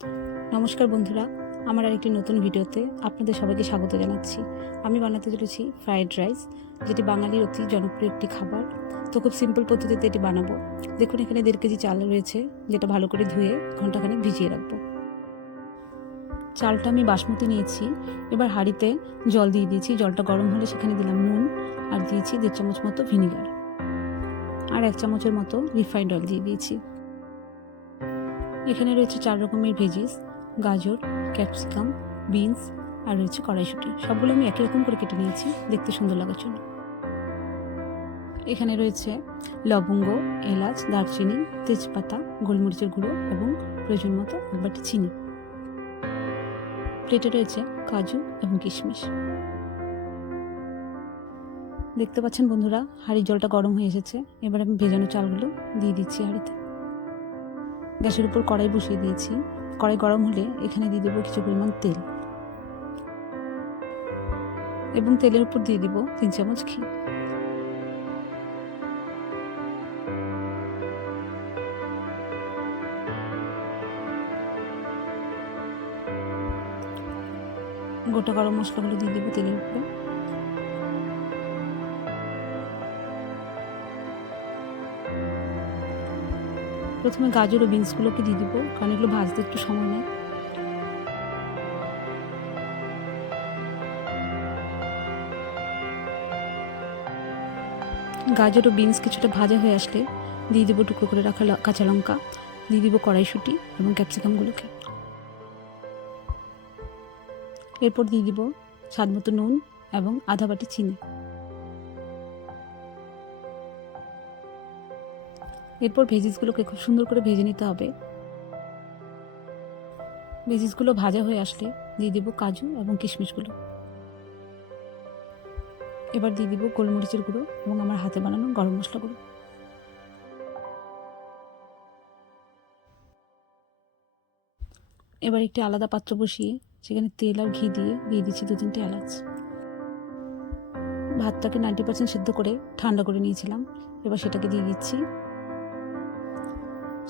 নমস্কার বন্ধুরা, আমার আরেকটি নতুন ভিডিওতে আপনাদের সবাইকে স্বাগত জানাচ্ছি। আমি বানাতে চলেছি ফ্রাইড রাইস, যেটি বাঙালির অতি জনপ্রিয় একটি খাবার। তো খুব সিম্পল পদ্ধতিতে এটি বানাবো। দেখুন, এখানে 1.5 কেজি চাল রয়েছে, যেটা ভালো করে ধুয়ে ঘন্টাখানেক ভিজিয়ে রাখবো। চালটা আমি বাসমতি নিয়েছি। এবার হাঁড়িতে জল দিয়ে দিয়েছি। জলটা গরম হলে সেখানে দিলাম নুন, আর দিয়েছি 1.5 চামচ মতো ভিনিগার, আর 1 চামচের মতো রিফাইন্ড অয়েল দিয়ে দিয়েছি। এখানে রয়েছে 4 রকমের ভেজিস: গাজর, ক্যাপসিকাম, বিনস, আর রয়েছে কড়াইশুঁটি। সবগুলো আমি একই রকম করে কেটে নিয়েছি দেখতে সুন্দর লাগার জন্য। এখানে রয়েছে লবঙ্গ, এলাচ, দারচিনি, তেজপাতা, গোলমরিচের গুঁড়ো এবং প্রয়োজন মতো 1 বাটি চিনি। প্লেটে রয়েছে কাজু এবং কিশমিশ। দেখতে পাচ্ছেন বন্ধুরা, হাঁড়ির জলটা গরম হয়ে এসেছে। এবার আমি ভেজানো চালগুলো দিয়ে দিচ্ছি হাঁড়িতে। গ্যাসের উপর কড়াই বসিয়ে দিয়েছি। কড়াই গরম হলে এখানে দিয়ে দেবো কিছু পরিমাণ তেল, এবং তেলের উপর দিয়ে দিব 3 চামচ ঘি। গোটা গরম মশলাগুলো দিয়ে দেবো তেলের উপরে। প্রথমে গাজর ও বিনসগুলোকে দিয়ে দিব, কারণ এগুলো ভাজতে একটু সময় নেয়। গাজর ও বিনস কিছুটা ভাজা হয়ে আসলে দিয়ে দেবো টুকরো করে রাখা কাঁচা লঙ্কা, দিয়ে দিব কড়াইশুঁটি এবং ক্যাপসিকামগুলোকে। এরপর দিয়ে দিব স্বাদ মতো নুন এবং আধা বাটি চিনি। এরপর ভেজিসগুলোকে খুব সুন্দর করে ভেজে নিতে হবে। ভেজিসগুলো ভাজা হয়ে আসলে দিয়ে দিব কাজু এবং কিশমিশগুলো। এবার দিয়ে দিব গোলমরিচের গুঁড়ো এবং আমার হাতে বানানো গরম মশলা গুঁড়ো। এবার একটি আলাদা পাত্র বসিয়ে সেখানে তেল আর ঘি দিয়ে দিচ্ছি 2-3টে এলাচ। ভাতটাকে 90% সিদ্ধ করে ঠান্ডা করে নিয়েছিলাম। এবার সেটাকে দিয়ে দিচ্ছি।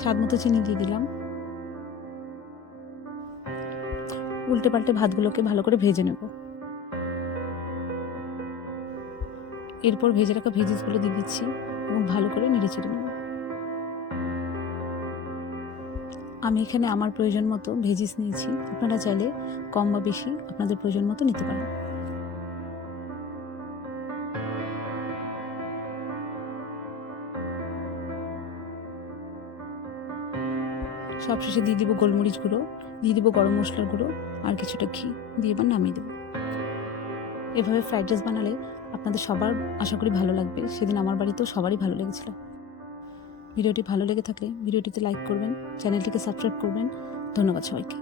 স্বাদ মতো চিনি দিয়ে দিলাম। উল্টে পাল্টে ভাতগুলোকে ভালো করে ভেজে নেব। এরপর ভেজে রাখা ভেজিসগুলো দিয়ে দিচ্ছি এবং ভালো করে নেড়ে চেড়ে নেব। আমি এখানে আমার প্রয়োজন মতো ভেজিস নিয়েছি। আপনারা চাইলে কম বা বেশি আপনাদের প্রয়োজন মতো নিতে পারেন। সবশেষে দিয়ে দিব গোলমরিচ গুঁড়ো, দিয়ে দিব গরম মশলার গুঁড়ো, আর কিছুটা ঘি দিয়ে এবার নামিয়ে দেব। এভাবে ফ্রাইড রাইস বানালে আপনাদের সবার আশা করি ভালো লাগবে। সেদিন আমার বাড়িতেও সবারই ভালো লেগেছিল। ভিডিওটি ভালো লেগে থাকলে ভিডিওটিতে লাইক করবেন, চ্যানেলটিকে সাবস্ক্রাইব করবেন। ধন্যবাদ সবাইকে।